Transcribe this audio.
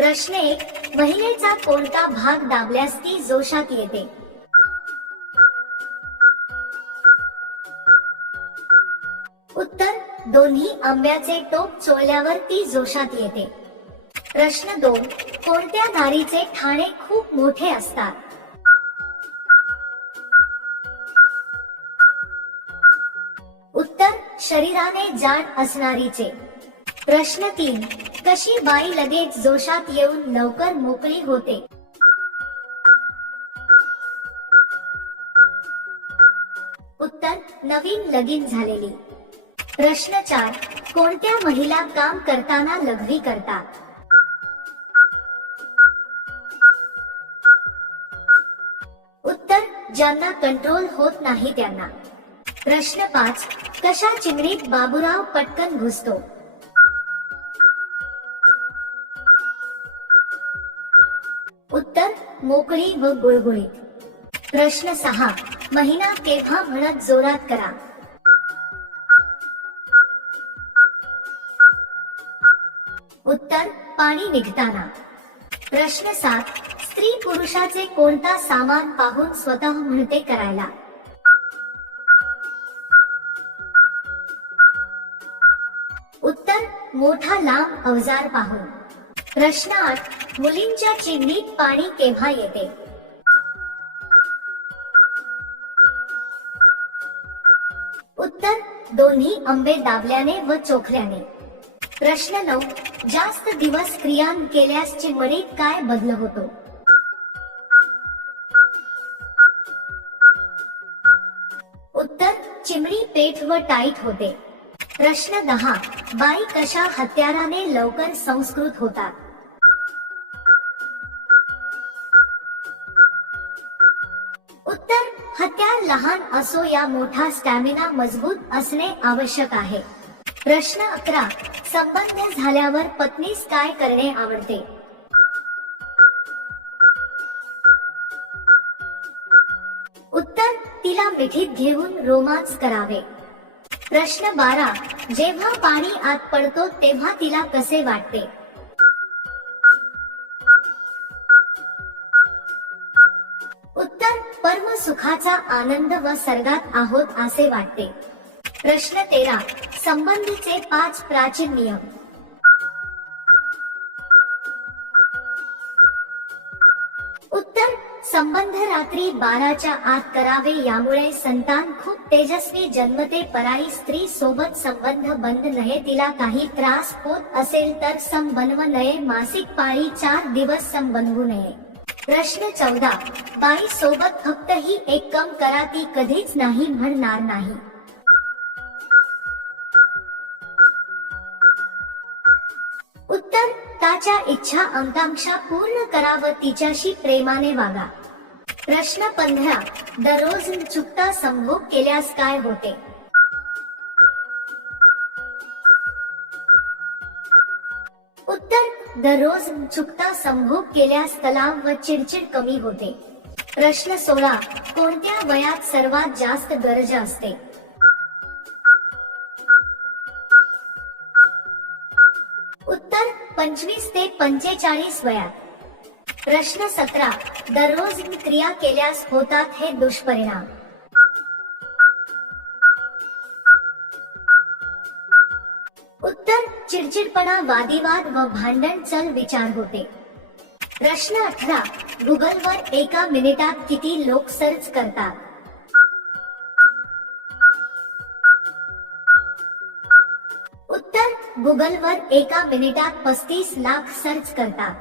प्रश्न 1, महिलेचा कोणता भाग दाबल्यास ती जोशात येते? उत्तर, दोन्ही आंब्याचे टोक चोळल्यावर ती जोशात येते. प्रश्न 2, कोणत्या नारीचे ठाणे खूप मोठे असतात? उत्तर, शरीराने जाड असणारीचे. प्रश्न 3, कशी बाई लगेच जोशात येऊन लवकर मोकळी होते? उत्तर, नवीन लगीन झालेली. प्रश्न 4, कोणत्या महिला काम करताना लघवी करतात? उत्तर, ज्यांना कंट्रोल होत नाही त्यांना. प्रश्न 5, कशा चिमणीत बाबूराव पटकन घुसतो? उत्तर, मोकळी व गुळगुळीत. प्रश्न 6, महिना केव्हा म्हणत जोरात करा? उत्तर, पाणी निघताना. प्रश्न 7, स्त्री पुरुषाचे कोणता सामान पाहून स्वतः म्हणते करायला? उत्तर, मोठा लांब अवजार पाहून. प्रश्न 8, मुलींच्या चिमणीत पाणी केव्हा येते? उत्तर, दोन्ही आंबे दाबल्याने व चोखल्याने. प्रश्न 9, जास्त दिवस क्रिया केल्यास चिमणीत काय बदल होतो? उत्तर, चिमणी पेट व टाईट होते. प्रश्न 10, बाई कशा हत्याराने लवकर संस्कृत होतात? उत्तर, हत्यार लहान असो या मोठा स्टॅमिना मजबूत असणे आवश्यक आहे. प्रश्न 11, संबंध झाल्यावर पत्नीस काय करणे आवडते? उत्तर, तिला मिठीत घेऊन रोमांस करावे. प्रश्न 12, जेव्हा पाणी आत पडतो तेव्हा तिला कसे वाटते? उत्तर, परम सुखाचा आनंद व स्वर्गात आहोत असे वाटते. प्रश्न 13, संबंधीचे 5 प्राचीन नियम. उत्तर, संबंध रात्री 12च्या आत करावे यामुळे संतान खूप तेजस्वी जन्मते. पराई स्त्री सोबत संबंध बंद नये. तिला काही त्रास होत असेल तर संबंधव नये. मासिक पाळी 4 दिवस संबंधू नये. प्रश्न 14, बाई सोबत फक्त ही एक काम करा ती कधीच नाही म्हणणार नाही. उत्तर, त्याच्या इच्छा आकांक्षा पूर्ण करा व तिच्याशी प्रेमाने वागा. प्रश्न 15, दररोज चुकता संभोग केल्यास काय होते? उत्तर, दररोज चुकता संभोग केल्यास तणाव व चिडचिड कमी होते. प्रश्न 16, कोणत्या वयात सर्वात जास्त गरज असते? उत्तर, 25 ते 45 वयात. प्रश्न 17, दररोज क्रिया केल्यास होतात हे दुष्परिणाम? उत्तर, चिडचिडपणा, वादविवाद व भांडण. चल विचार होते. प्रश्न 18, गुगलवर एका मिनिटात किती लोक सर्च करतात? उत्तर, गुगलवर एका मिनिटात 35 लाख सर्च करतात.